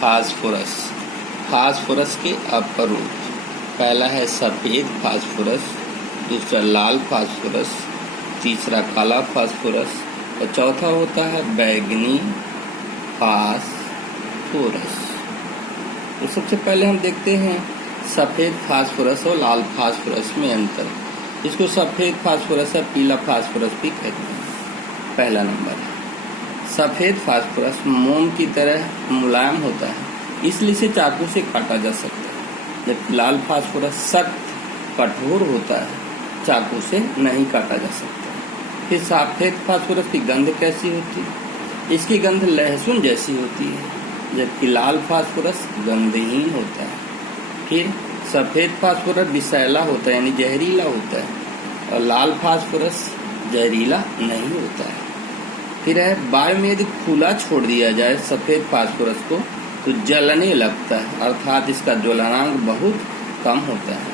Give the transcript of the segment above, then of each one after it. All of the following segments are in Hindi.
फास्फोरस। फास्फोरस के अपरूप पहला है सफ़ेद फास्फोरस, दूसरा लाल फास्फोरस, तीसरा काला फास्फोरस और चौथा होता है बैगनी फास्फोरस। तो सबसे पहले हम देखते हैं सफ़ेद फास्फोरस और लाल फास्फोरस में अंतर। इसको सफ़ेद फास्फोरस या पीला फास्फोरस भी कहते हैं। पहला नंबर है सफ़ेद फास्फोरस मोम की तरह मुलायम होता है, इसलिए इसे चाकू से काटा जा सकता है। जबकि लाल फास्फोरस सख्त कठोर होता है, चाकू से नहीं काटा जा सकता। फिर सफ़ेद फास्फोरस की गंध कैसी होती है? इसकी गंध लहसुन जैसी होती है, जबकि लाल फास्फोरस गंधहीन होता है। फिर सफ़ेद फास्फोरस विषैला होता है यानी जहरीला होता है और लाल फास्फोरस जहरीला नहीं होता है। फिर है वायु में यदि खुला छोड़ दिया जाए सफ़ेद फास्फोरस को तो जलने लगता है, अर्थात इसका ज्वलनांक बहुत कम होता है।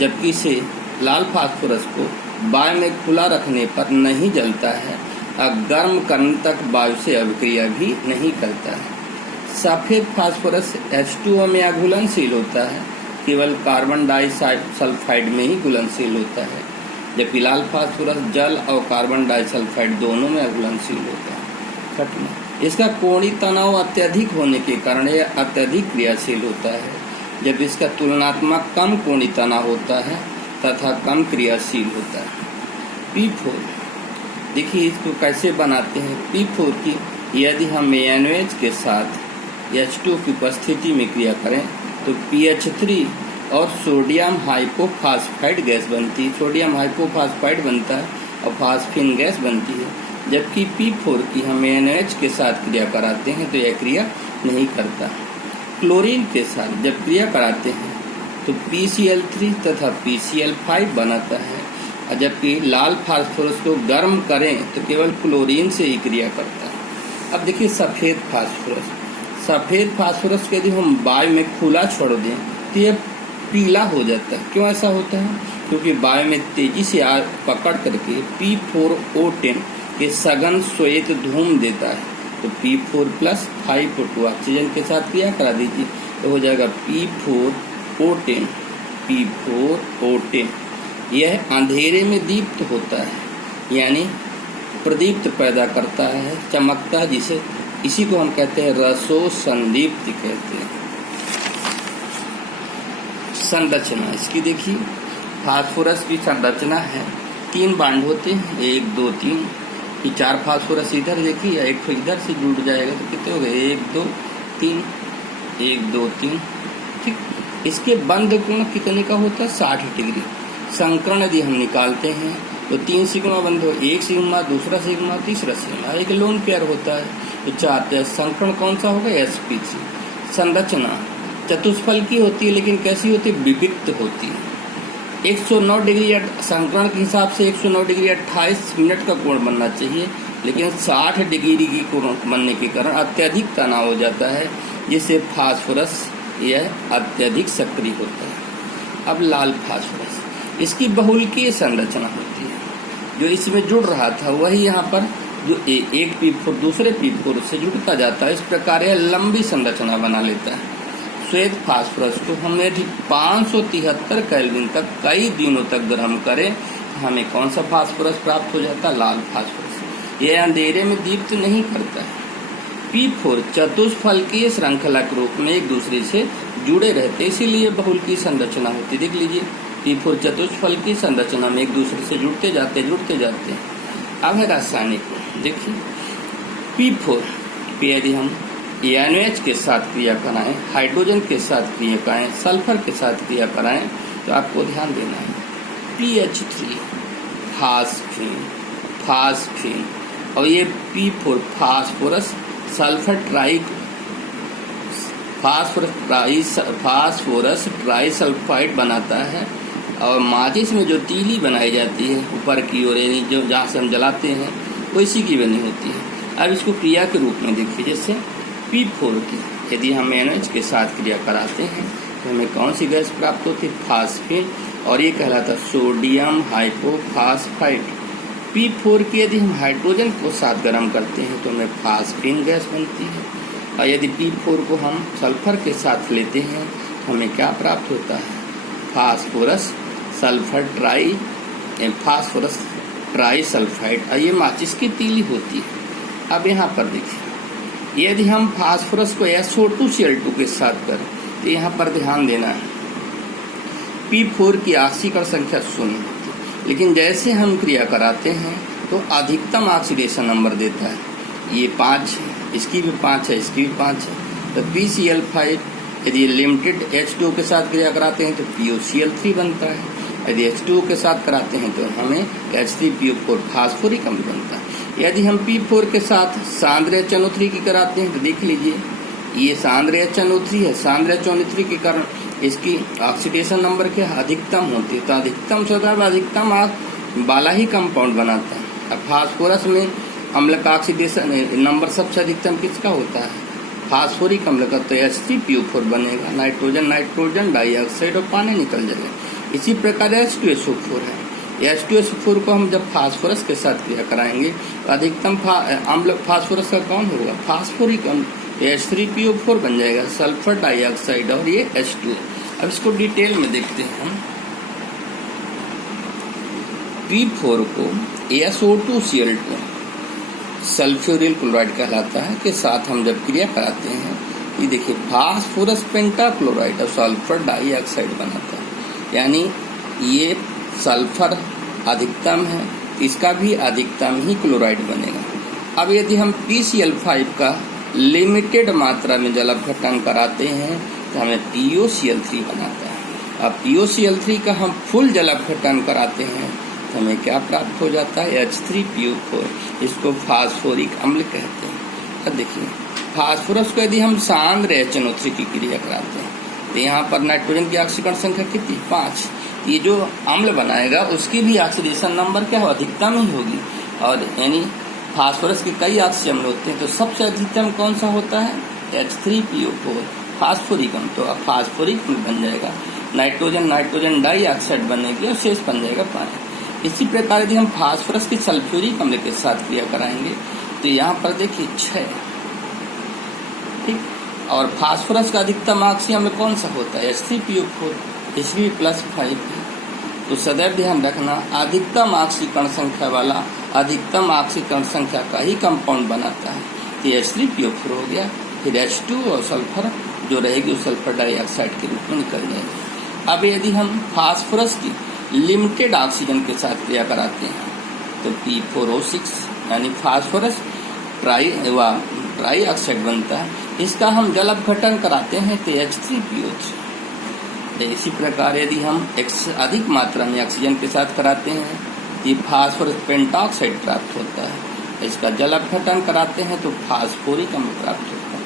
जबकि इसे लाल फास्फोरस को वायु में खुला रखने पर नहीं जलता है और गर्म करने तक वायु से अभिक्रिया भी नहीं करता है। सफ़ेद फास्फोरस H2O में अघुलनशील होता है, केवल कार्बन डाइसल्फाइड में ही घुलनशील होता है। जबकि लाल फास्फोरस जल और कार्बन डाइसल्फाइड दोनों में अघुलनशील होता है। छठवां, इसका कोणीय तनाव अत्यधिक होने के कारण यह अत्यधिक क्रियाशील होता है, जब इसका तुलनात्मक कम कोणीय तनाव होता है तथा कम क्रियाशील होता है। P4 देखिए इसको कैसे बनाते हैं। P4 की यदि हम NaOH के साथ H2 की उपस्थिति में क्रिया करें तो PH3 और सोडियम हाइपोफॉस्फाइड गैस बनती है। सोडियम हाइपोफॉस्फाइड बनता है और फास्फिन गैस बनती है। जबकि P4 की हम NaOH के साथ क्रिया कराते हैं तो यह क्रिया नहीं करता। क्लोरीन के साथ जब क्रिया कराते हैं तो PCl3 तथा PCl5 बनाता है, और जबकि लाल फास्फोरस को गर्म करें तो केवल क्लोरीन से ही क्रिया करता है। अब देखिए सफ़ेद फास्फोरस। सफ़ेद फास्फोरस को यदि हम वायु में खुला छोड़ दें तो यह पीला हो जाता है। क्यों ऐसा होता है? क्योंकि वायु में तेजी से आग पकड़ करके P4O10 के सघन श्वेत धूम देता है। तो P4+ 5O2 ऑक्सीजन के साथ क्रिया करा दीजिए तो हो जाएगा P4O10। P4O10 यह अंधेरे में दीप्त होता है यानी प्रदीप्त पैदा करता है, चमकता है, जिसे इसी को हम कहते हैं रसो संदीप्ति कहते हैं। संरचना इसकी देखिए, फास्फोरस की संरचना है 3 बांड होते हैं, 1 2 3। ये 4 फास्फोरस इधर देखिए, एक तो इधर से जुड़ जाएगा तो कितने हो गए 1 2 3, 1 2 3। ठीक, इसके बंध कोण कितने का होता है 60 डिग्री। संकरण यदि हम निकालते हैं तो 3 सिग्मा बंध हो, 1 सिग्मा, दूसरा सिग्मा, तीसरा सिग्मा, एक लोन पेयर होता है। तो 4 संकरण कौन सा होगा sp3। संरचना चतुष्फल की होती है, लेकिन कैसी होती है? विविक्त होती है। 109 डिग्री संकरण के हिसाब से 109 डिग्री 28 मिनट का कोण बनना चाहिए, लेकिन 60 डिग्री की कोण बनने के कारण अत्यधिक तनाव हो जाता है, जिससे फास्फोरस यह अत्यधिक सक्रिय होता है। अब लाल फास्फोरस, इसकी बहुलकीय संरचना होती है। जो इसमें जुड़ रहा था वही यहाँ पर जो एक P4 दूसरे P4 से जुड़ता जाता है, इस प्रकार यह लंबी संरचना बना लेता है। श्वेत फास्फोरस को हम यदि 573 केल्विन तक कई दिनों तक गर्म करें, हमें कौन सा फास्फोरस प्राप्त हो जाता है? लाल फास्फोरस। यह अंधेरे में दीप्त नहीं करता है। P4 चतुष्फलकीय श्रृंखला के रूप में एक दूसरे से जुड़े रहते, इसीलिए बहुलकीय संरचना होती। देख लीजिए P4 चतुष्फलकीय संरचना में एक दूसरे से जुड़ते जाते हैं। अब है रासायनिक, देखिए P4 पे यदि हम NaOH के साथ क्रिया कराएं, हाइड्रोजन के साथ क्रिया कराएं, सल्फर के साथ क्रिया कराएं तो आपको ध्यान देना है PH3 फास्फिन और ये P4 phosphorus sulphur phosphorus trisulphide बनाता है। और माचिस में जो तीली बनाई जाती है ऊपर की ओर, यानी जो जहाँ से हम जलाते हैं वो इसी की बनी होती है। अब इसको क्रिया के रूप में देखिए, जैसे P4 की यदि हम NaOH के साथ क्रिया कराते हैं तो हमें कौन सी गैस प्राप्त होती है? फास्फिन, और ये कहलाता सोडियम हाइपोफॉस्फाइड। P4 की यदि हम हाइड्रोजन को साथ गर्म करते हैं तो हमें फास्फिन गैस बनती है। और यदि P4 को हम सल्फर के साथ लेते हैं तो हमें क्या प्राप्त होता है? Phosphorus sulphur try phosphorus try sulphide. और ये माचिस की तीली होती है। अब यहाँ पर देखिए, यदि हम फास्फोरस को SO2Cl2 के साथ करें तो यहाँ पर ध्यान देना है, P4 की ऑक्सीकरण संख्या 0 होती है, लेकिन जैसे हम क्रिया कराते हैं तो अधिकतम ऑक्सीडेशन नंबर देता है। ये 5 है, इसकी भी 5 है, इसकी भी 5 है। तो PCl5 यदि लिमिटेड H2O के साथ क्रिया कराते हैं तो POCl3 बनता है। यदि H2O के साथ कराते हैं तो हमें H3PO4 फास्फोरिक अम्ल बनता है। यदि हम P4 के साथ सांद्र HNO3 की कराते हैं तो देख लीजिए, ये सांद्र HNO3 है। सांद्र HNO3 के कारण इसकी ऑक्सीडेशन नंबर क्या अधिकतम होती है, तो अधिकतम सदैव अधिकतम वाला ही कंपाउंड बनाता है। अब फास्फोरस में अम्ल का ऑक्सीडेशन नंबर सबसे अधिकतम किसका होता है? फास्फोरिक अम्ल का। तो H3PO4 बनेगा, नाइट्रोजन नाइट्रोजन डाइऑक्साइड और पानी निकल जाएगा। इसी प्रकार H2SO4 है। H2SO4 को हम जब फास्फोरस के साथ क्रिया कराएंगे तो अधिकतम अम्ल फास्फोरस का कौन होगा? फास्फोरिक अम्ल। H3PO4 बन जाएगा, सल्फर डाइऑक्साइड और ये H2O। अब इसको डिटेल में देखते हैं हम। P4 को SO2Cl2 सल्फ्यूरिल क्लोराइड कहलाता है के साथ हम जब क्रिया कराते हैं, ये देखिए फास्फोरस पेंटाक्लोराइड और सल्फर डाइऑक्साइड बनाता है। यानी ये सल्फर अधिकतम है, इसका भी अधिकतम ही क्लोराइड बनेगा। अब यदि हम PCl5 का लिमिटेड मात्रा में जल अपघटन कराते हैं तो हमें POCl3 बनाता है। अब POCl3 का हम फुल जल अपघटन कराते हैं तो हमें क्या प्राप्त हो जाता है? H3PO4। इसको फास्फोरिक अम्ल कहते हैं। अब देखिए, फास्फोरस को यदि हम सांद्र HNO3 की क्रिया कराते हैं तो यहाँ पर नाइट्रोजन की ऑक्सीकरण संख्या कितनी? 5। ये जो अम्ल बनाएगा उसकी भी ऑक्सीडेशन नंबर क्या हो? अधिकतम ही होगी। और यानी फास्फोरस के कई ऑक्सी अम्ल होते हैं, तो सबसे अधिकतम कौन सा होता है? H3PO4 फास्फोरिक अम्ल। तो फास्फोरिक अम्ल बन जाएगा, नाइट्रोजन नाइट्रोजन डाइऑक्साइड बनेगी और शेष बन जाएगा पानी। इसी प्रकार यदि हम फास्फोरस की सल्फ्यूरिक अम्ल के साथ क्रिया कराएंगे तो यहाँ पर देखिए 6, ठीक। और फास्फोरस का अधिकतम ऑक्सी अम्ल कौन सा होता है? H3PO4, Hb+5। तो सदैव ध्यान रखना, अधिकतम ऑक्सीकरण संख्या वाला अधिकतम ऑक्सीकरण संख्या का ही कंपाउंड बनाता है। तो H3PO4 हो गया, फिर H2 और सल्फर जो रहेगी उस सल्फर डाइऑक्साइड के रूप में निकल जाएगी। अब यदि हम फास्फोरस की लिमिटेड ऑक्सीजन के साथ क्रिया कराते हैं तो P4O6 यानी फास्फोरस ट्राई ऑक्साइड बनता है। इसका हम जल अपघटन कराते हैं तो H3PO3। इसी प्रकार यदि हम अधिक मात्रा में ऑक्सीजन के साथ कराते हैं तो फास्फोरस पेंटाऑक्साइड प्राप्त होता है। इसका जल अपघटन कराते हैं तो फास्फोरिक अम्ल प्राप्त होता है।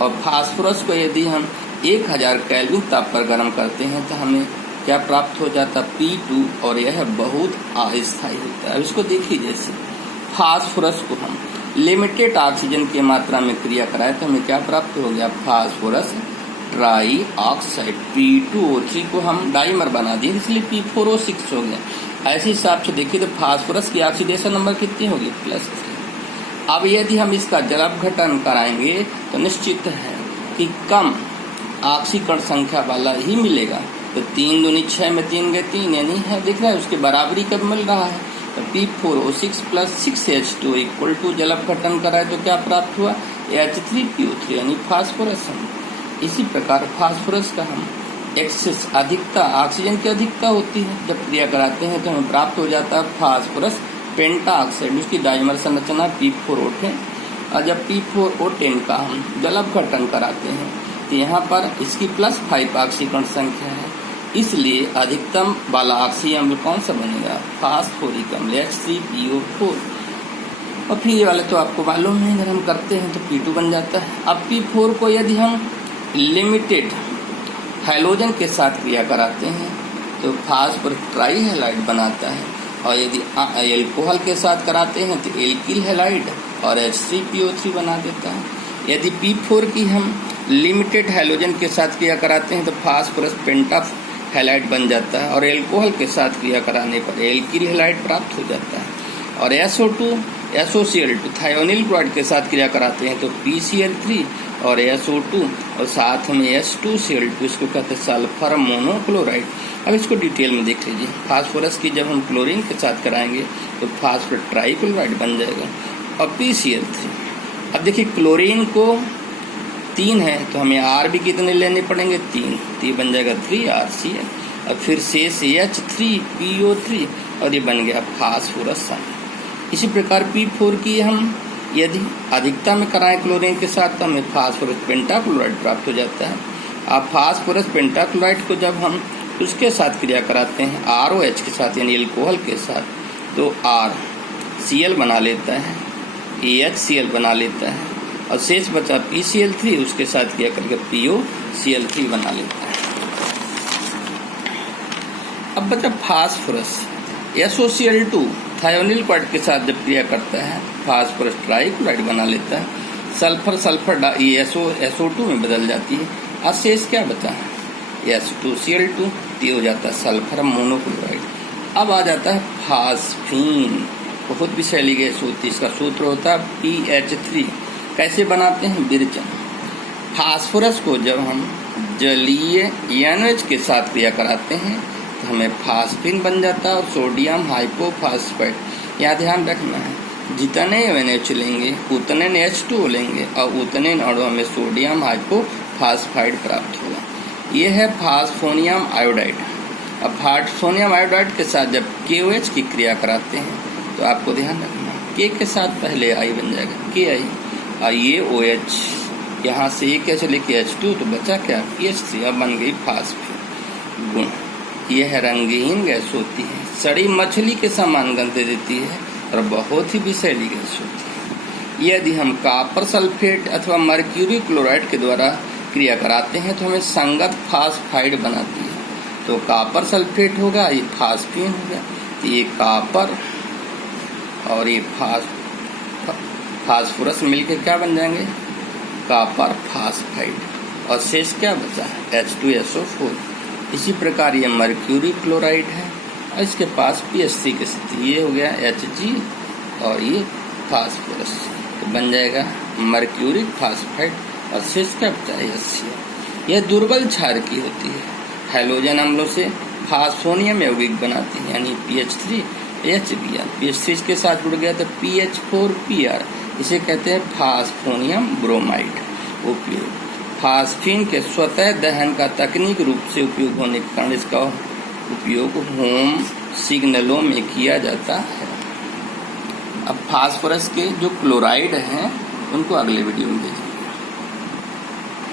और फास्फोरस को यदि हम 1000 केल्विन ताप पर गर्म करते हैं तो हमें क्या प्राप्त हो जाता? P2। और यह बहुत अस्थायी होता है। अब इसको देखिए, जैसे फास्फोरस को हम लिमिटेड ऑक्सीजन की मात्रा में क्रिया कराए तो हमें क्या प्राप्त हो गया? Phosphorus try oxide. P2O3 को हम डाइमर बना दिए इसलिए P4O6 हो गया। ऐसे हिसाब से देखिए तो फास्फोरस की ऑक्सीडेशन नंबर कितनी होगी? +3। अब यदि हम इसका जल अपघटन कराएंगे तो निश्चित है कि कम ऑक्सीकरण संख्या वाला ही मिलेगा। तो 3 दूनी 6 में 3 गए 3, यानी है दिख रहा है उसके बराबरी कब मिल रहा है? तो P4O6 + 6H2 = जल अपघटन कराए तो क्या प्राप्त हुआ? H3PO3 यानी फास्फोरस। इसी प्रकार फास्फोरस का हम एक्सेस अधिकता ऑक्सीजन की अधिकता होती है, जब क्रिया कराते हैं तो हमें प्राप्त हो जाता है फास्फोरस पेंटाऑक्साइड। उसकी डाइमर संरचना P4O10। और जब P4O10 का हम जल अपघटन कराते हैं तो यहाँ पर इसकी +5 ऑक्सीकरण संख्या है, इसलिए अधिकतम वाला ऑक्सी अम्ल कौन सा बनेगा? फास्फोरिक अम्ल H3PO4। और फिर ये वाले तो आपको मालूम है, अगर हम करते हैं तो P2 बन जाता है। अब P4 को यदि हम लिमिटेड हैलोजन के साथ क्रिया कराते हैं तो फास्फोरस ट्राई हैलाइड बनाता है। और यदि एल्कोहल के साथ कराते हैं तो एल्किल हैलाइड और H3PO3 बना देता है। यदि P4 की हम लिमिटेड हैलोजन के साथ क्रिया कराते हैं तो फास्फोरस पेंटा हैलाइड बन जाता है और एल्कोहल के साथ क्रिया कराने पर एल्किल हैलाइड प्राप्त हो जाता है। और SO2 SOCl2 थायोनिल क्लोराइड के साथ क्रिया कराते हैं तो PCl3 और SO2 और साथ में H2Cl2, इसको कहते हैं सल्फर मोनोक्लोराइड। अब इसको डिटेल में देख लीजिए। फास्फोरस की जब हम क्लोरीन के साथ कराएंगे तो फास्फोरस ट्राइक्लोराइड बन जाएगा। और PCl3, अब देखिए क्लोरीन को 3 है तो हमें R भी कितने लेने पड़ेंगे, 3, तो ये बन जाएगा 3RCl। और फिर शेष H3PO3 और ये बन गया फास्फोरस। इसी प्रकार P4 की हम यदि अधिकता में कराएं क्लोरीन के साथ तो हमें फास्फोरस पेंटाक्लोराइड प्राप्त हो जाता है। अब फास्फोरस पेंटाक्लोराइड को जब हम उसके साथ क्रिया कराते हैं ROH के साथ यानी अल्कोहल के साथ, तो RCl बना लेता है, AHCl बना लेता है और शेष बचा PCl3, उसके साथ क्रिया करके POCl3 बना लेता है। अब बचा फास्फोरस। SOCl2 थायोनिल क्लोराइड के साथ जब क्रिया करता है फास्फोरस ट्राइक्लोराइड बना लेता है। सल्फर ये SO2 में बदल जाती है। और शेष क्या बचा है, H2Cl2, ये हो जाता है सल्फर मोनोक्लोराइड। अब आ जाता है फास्फीन, बहुत विषैली गैस होती है। इसका सूत्र होता है PH3। कैसे बनाते हैं, विरचन। फास्फोरस को जब हम जलीय NOH के साथ क्रिया कराते हैं तो हमें फास्फीन बन जाता है और सोडियम हाइपोफॉस्फेट। यहाँ ध्यान रखना है, जितने NH लेंगे उतने H2O लेंगे और उतने अणुओं में सोडियम हाइपोफॉस्फाइड प्राप्त होगा। ये है फास्फोनियम आयोडाइड। अब फास्फोनियम आयोडाइड के साथ जब KOH की क्रिया कराते हैं तो आपको ध्यान रखना K के साथ पहले I बन जाएगा KI और ये OH, यहाँ से एक क्या चले के H2 तो बचा क्या PH3, अब बन गई फास्फीन। गुण, यह है रंगहीन गैस होती है, सड़ी मछली के समान गंध देती है और बहुत ही विषैली गैस होती है। यदि हम कॉपर सल्फेट अथवा मर्क्यूरी क्लोराइड के द्वारा क्रिया कराते हैं तो हमें संगत फास्फाइड बनाती है। तो कॉपर सल्फेट होगा, ये फास्फीन होगा, तो ये कॉपर और ये फास्फोरस मिलकर क्या बन जाएंगे, कॉपर फास्फाइड। और शेष क्या बचा, H2SO4। इसी प्रकार ये मर्क्यूरी क्लोराइड है और इसके पास PH3 की स्थिति, ये हो गया Hg और ये फास्फोरस, तो बन जाएगा मर्क्यूरिक फास्फाइड और शेष क्या बचा HCl। यह दुर्बल क्षार की होती है, हैलोजन अम्लों से फास्फोनियम यौगिक बनाती है यानी PH3 HBr। PH3 के साथ जुड़ गया तो PH4PR, इसे कहते हैं फास्फोनियम ब्रोमाइड। उपयोग, फास्फीन के स्वतः दहन का तकनीक रूप से उपयोग होने के कारण इसका उपयोग होम सिग्नलों में किया जाता है। अब फास्फोरस के जो क्लोराइड हैं उनको अगले वीडियो में देखेंगे।